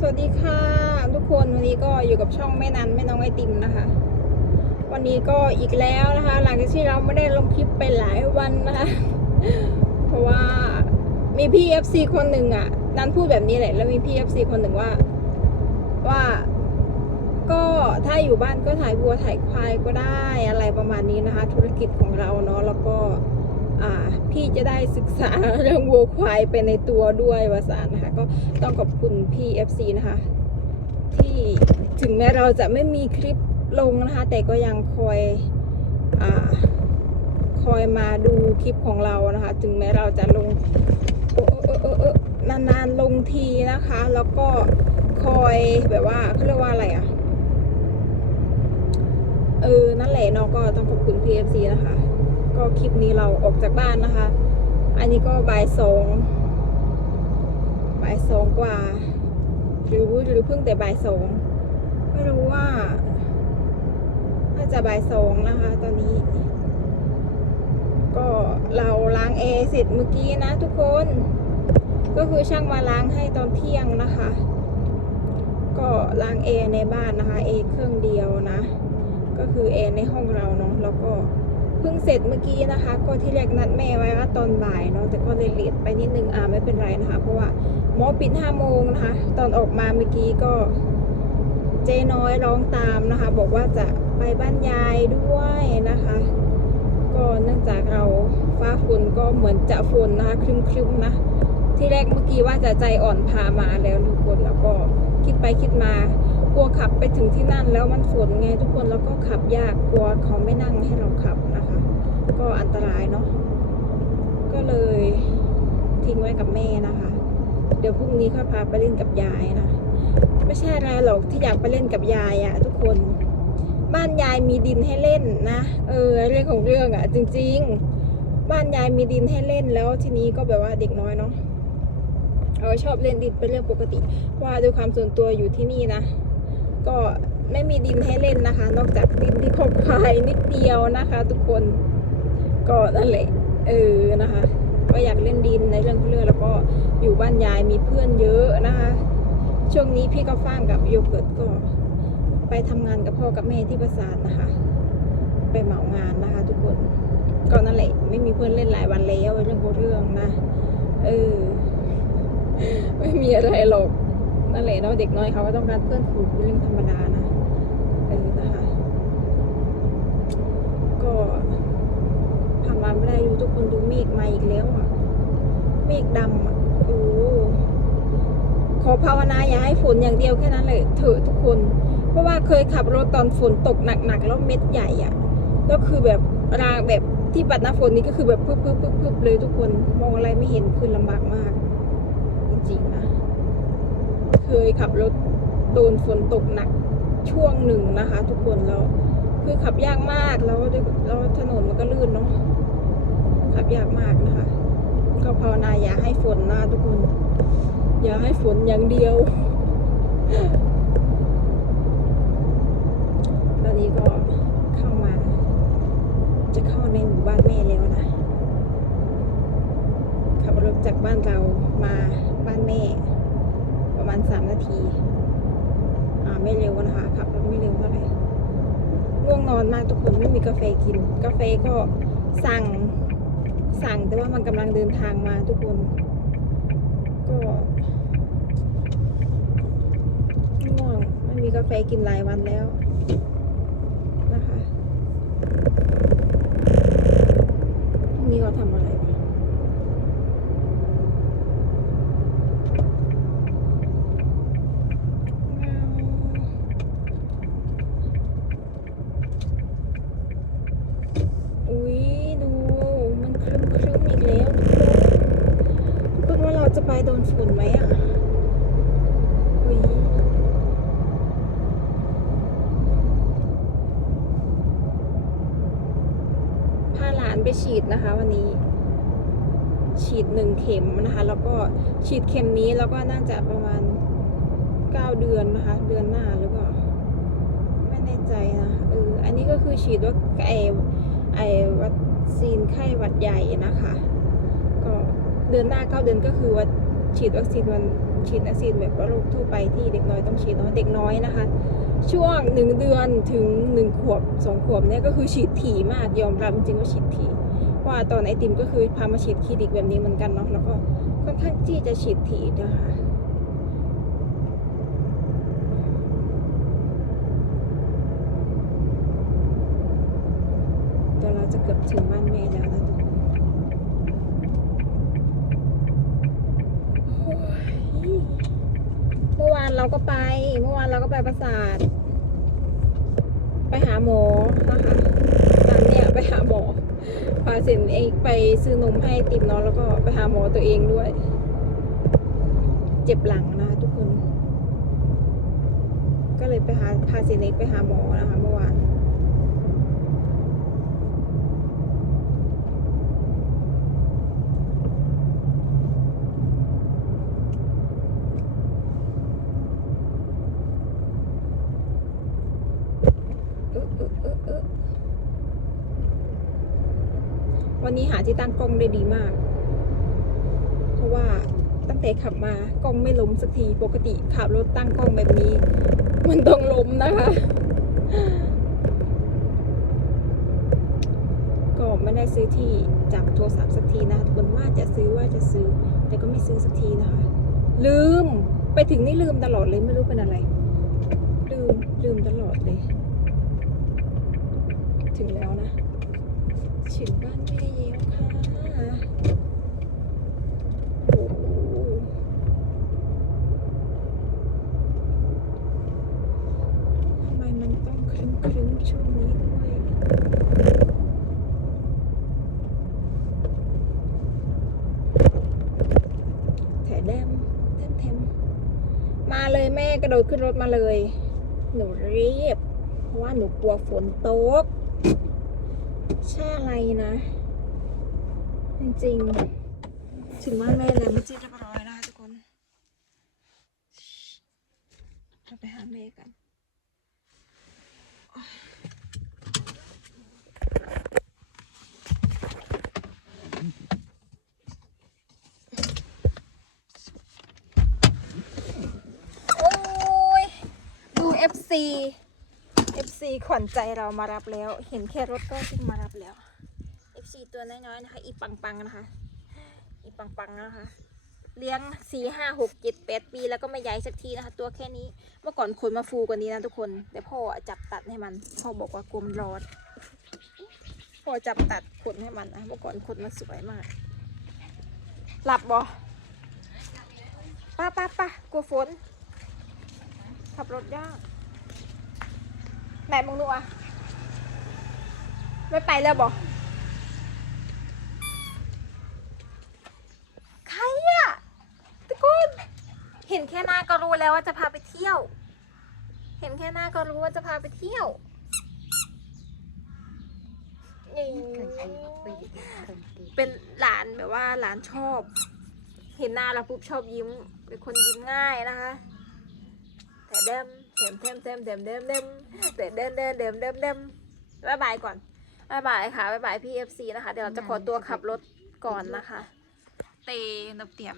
สวัสดีค่ะทุกคนวันนี้ก็อยู่กับช่องแม่นันแม่น้องไอติมนะคะ วันนี้ก็อีกแล้วนะคะ หลังจากที่เราไม่ได้ลงคลิปไปหลายวันนะคะ เพราะว่ามีพี่เอฟซีคนหนึ่งอะ นันพูดแบบนี้แหละ แล้วมีพี่เอฟซีคนหนึ่งว่า ว่า ก็ถ้าอยู่บ้านก็ถ่ายวัวถ่ายควายก็ได้อะไรประมาณนี้นะคะ ธุรกิจของเราเนาะแล้วก็ พี่จะได้ศึกษาเรื่องวัวควายไปในตัวด้วยวาสานนะคะ ก็ต้องขอบคุณพี่ FC นะคะ ที่ถึงแม้เราจะไม่มีคลิปลงนะคะ แต่ก็ยังคอยอคอยมาดูคลิปของเรานะคะ ถึงแม้เราจะลงนานๆลงทีนะคะ แล้วก็คอยแบบว่าเขาเรียกว่าอะไรอะเออ นั่นแหละเนาะก็ต้องขอบคุณ PFC นะคะ ก็คลิปนี้เราออกจากบ้านนะคะ อันนี้ก็บ่ายสองบ่ายสองกว่า หรือหรือเพิ่งแต่บ่ายสองไม่รู้ว่าน่าจะบ่ายสองนะคะ ตอนนี้ ก็เราล้างแอร์เสร็จเมื่อกี้นะทุกคน ก็คือช่างมาล้างให้ตอนเที่ยงนะคะ ก็ล้างแอร์ในบ้านนะคะแอร์เครื่องเดียวนะ ก็คือแอร์ในห้องเราเนาะแล้วก็ เพิ่งเสร็จเมื่อกี้นะคะ ก็ที่แรกนัดแม่ไว้ว่าตอนบ่ายเนาะแต่ก็เลยเลทไปนิดนึงอ่าไม่เป็นไรนะคะ เพราะว่าหมอปิดห้าโมงนะคะ ตอนออกมาเมื่อกี้ก็เจน้อยร้องตามนะคะ บอกว่าจะไปบ้านยายด้วยนะคะ ก็เนื่องจากเราฟ้าฝนก็เหมือนจะฝนนะคะครึมๆนะที่แรกเมื่อกี้ว่าจะใจอ่อนพามาแล้วทุกคนแล้วก็คิดไปคิดมากลัวขับไปถึงที่นั่นแล้วมันฝนไงทุกคนแล้วก็ขับยากกลัวเขาไม่นั่งให้เราขับนะคะ ก็อันตราย เนาะก็เลยทิ้งไว้กับแม่นะคะ เดี๋ยวพรุ่งนี้ค่อยพาไปเล่นกับยายนะไม่ใช่อะไรหรอกที่อยากไปเล่นกับยายอะทุกคน บ้านยายมีดินให้เล่นนะเออเรื่องของเรื่องอะจริง ๆ บ้านยายมีดินให้เล่นแล้วทีนี้ก็แบบว่าเด็กน้อยเนาะเออชอบเล่นดินเป็นเรื่องปกติ ว่าด้วยความส่วนตัวอยู่ที่นี่นะก็ไม่มีดินให้เล่นนะคะ นอกจากดินที่คบควายนิดเดียวนะคะ ทุกคน ก็นั่นแหละเออนะคะ ก็อยากเล่นดินในเรื่องเรื่องแล้วก็อยู่บ้านยายมีเพื่อนเยอะนะคะ ช่วงนี้พี่ก็ฟ้างกับโยเกิร์ตก็ ไปทำงานกับพ่อกับแม่ที่ประสาทนะคะ ไปเหมางานนะคะ ทุกคนก็นั่นแหละไม่มีเพื่อนเล่นหลายวันแล้วเรื่องเรื่องนะเออไม่มีอะไรหรอกนั่นแหละเนาะเด็กน้อยเขาก็ต้องการเพื่อนฝูงเป็นเรื่องธรรมดานะเออนะคะก็ ทำงานไม่ได้ดูทุกคนดูเมฆมาอีกแล้วอะ เมฆดำอะโอ้ขอภาวนาอย่าให้ฝนอย่างเดียวแค่นั้นเลยเถอะทุกคน เพราะว่าเคยขับรถตอนฝนตกหนักๆแล้วเม็ดใหญ่อะแล้วคือแบบรางแบบที่ปัดน้ำฝนนี่ก็คือแบบพึบพึบพึบพึบเลยทุกคนมองอะไรไม่เห็นคือลำบากมาก จริงๆนะเคยขับรถโดนฝนตกหนักช่วงหนึ่งนะคะ ทุกคนแล้วคือขับยากมากแล้วด้วยแล้วถนนมันก็ลื่นเนาะ ขับยากมากนะคะ ก็ภาวนาอย่าให้ฝนนะทุกคน อย่าให้ฝนอย่างเดียว ตอนนี้ก็เข้ามา จะเข้าในหมู่บ้านแม่แล้วนะ ขับรถจากบ้านเรามาบ้านแม่ ประมาณสามนาที อ่าไม่เร็วนะคะขับรถไม่เร็วเท่าไหร่ง่วงนอนมากทุกคนไม่มีกาแฟกิน กาแฟก็สั่ง สั่งแต่ว่ามันกำลังเดินทางมาทุกคน ก็ง่วงไม่มีกาแฟกินหลายวันแล้วนะคะนี่เราทำอะไรวะ อุ้ยดูมันครึ้มครึ้มอีกแล้วทุกคนคิดว่าเราจะ ไปโดนฝนไหมอะอุ้ยพาหลานไปฉีดนะคะวันนี้ ฉีดหนึ่งเข็มนะคะ แล้วก็ฉีดเข็มนี้แล้วก็น่าจะประมาณเก้าเดือนนะคะ เดือนหน้าหรือเปล่า ไม่แน่ใจนะเอออันนี้ก็คือฉีดว่าไอไอวัคซีนไข้หวัดใหญ่นะคะ ก็ เดือนหน้าเก้าเดือนก็คือว่าฉีดวัคซีนวันฉีดวัคซีนแบบว่าโรคทั่วไปที่เด็กน้อยต้องฉีดเนาะเด็กน้อยนะคะ ช่วงหนึ่งเดือนถึงหนึ่งขวบสองขวบเนี่ยก็คือฉีดถี่มากยอมรับจริงๆว่าฉีดถี่ว่าตอนไอติมก็คือพามาฉีดคลินิกแบบนี้เหมือนกันเนาะแล้วก็ค่อนข้างที่จะฉีดถี่นะคะเดี๋ยวเราจะเกือบถึงบ้านแม่แล้วนะทุกคนโอ้ย เราก็ไป เมื่อวานเราก็ไปประสาท ไปหาหมอนะคะตอนเนี้ยไปหาหมอพาเซนเองไปซื้อนมให้ติมเนาะแล้วก็ไปหาหมอตัวเองด้วย เจ็บหลังนะคะทุกคน ก็เลยไปหาพาเซนเองไปหาหมอนะคะเมื่อวาน เอ๊ะเอ๊ะเอ๊ะเอ๊ะ วันนี้หาที่ตั้งกล้องได้ดีมาก เพราะว่าตั้งแต่ขับมากล้องไม่ล้มสักทีปกติขับรถตั้งกล้องแบบนี้ มันต้องล้มนะคะ ก็ไม่ได้ซื้อที่จับโทรศัพท์สักทีนะทุกคนว่าจะซื้อว่าจะซื้อ แต่ก็ไม่ซื้อสักทีนะคะ ลืมไปถึงนี่ลืมตลอดเลยไม่รู้เป็นอะไร ลืมลืมตลอดเลย ถึงแล้วนะ ถึงบ้านแม่แล้วค่ะโอ้ทำไมมันต้องครึ้มครึ้มๆช่วงนี้ด้วยแถแดมแทมแทมมาเลยแม่กระโดดขึ้นรถมาเลย หนูรีบ เพราะว่าหนูกลัวฝนตก ใช่อะไรนะ จริงๆ ถึงบ้านแม่แล้วไม่จีเรียบร้อยนะคะทุกคนเราไปหาแม่กันโอ้ยดู FC FC ขวัญใจเรามารับแล้ว เห็นแค่รถก็ขึ้นมารับแล้ว FC ตัวน้อยๆนะคะ อีปังปังนะคะ อีปังปังนะคะ เลี้ยงสี่ห้าหกเจ็ดแปดปีแล้วก็ไม่ย้ายสักทีนะคะ ตัวแค่นี้ เมื่อก่อนขนมาฟูกว่านี้นะทุกคน แต่พ่อจับตัดให้มัน พ่อบอกว่ากลมร้อนพ่อจับตัดขนให้มันนะเมื่อก่อนขนมันสวยมาก หลับบ่ป้าป้าป้ากลัวฝน ขับรถยาก ไหนมึงดูอะไม่ไปแล้วบอกใครอะทุกคนเห็นแค่หน้าก็รู้แล้วว่าจะพาไปเที่ยว เห็นแค่หน้าก็รู้ว่าจะพาไปเที่ยวเป็นหลานแบบว่าหลานชอบ เห็นหน้าแล้วปุ๊บชอบยิ้ม เป็นคนยิ้มง่ายนะคะ แต่เดิม เต็มเต็มเต็มเต็มเต็มเต็มแต่เดิมเดิมเดิมเดิมเดิมบ๊ายบายก่อนบ๊ายบายค่ะบ๊ายบายพี่เอฟซีนะคะ เดี๋ยวเราจะขอตัวขับรถก่อนนะคะ เตนบเตียม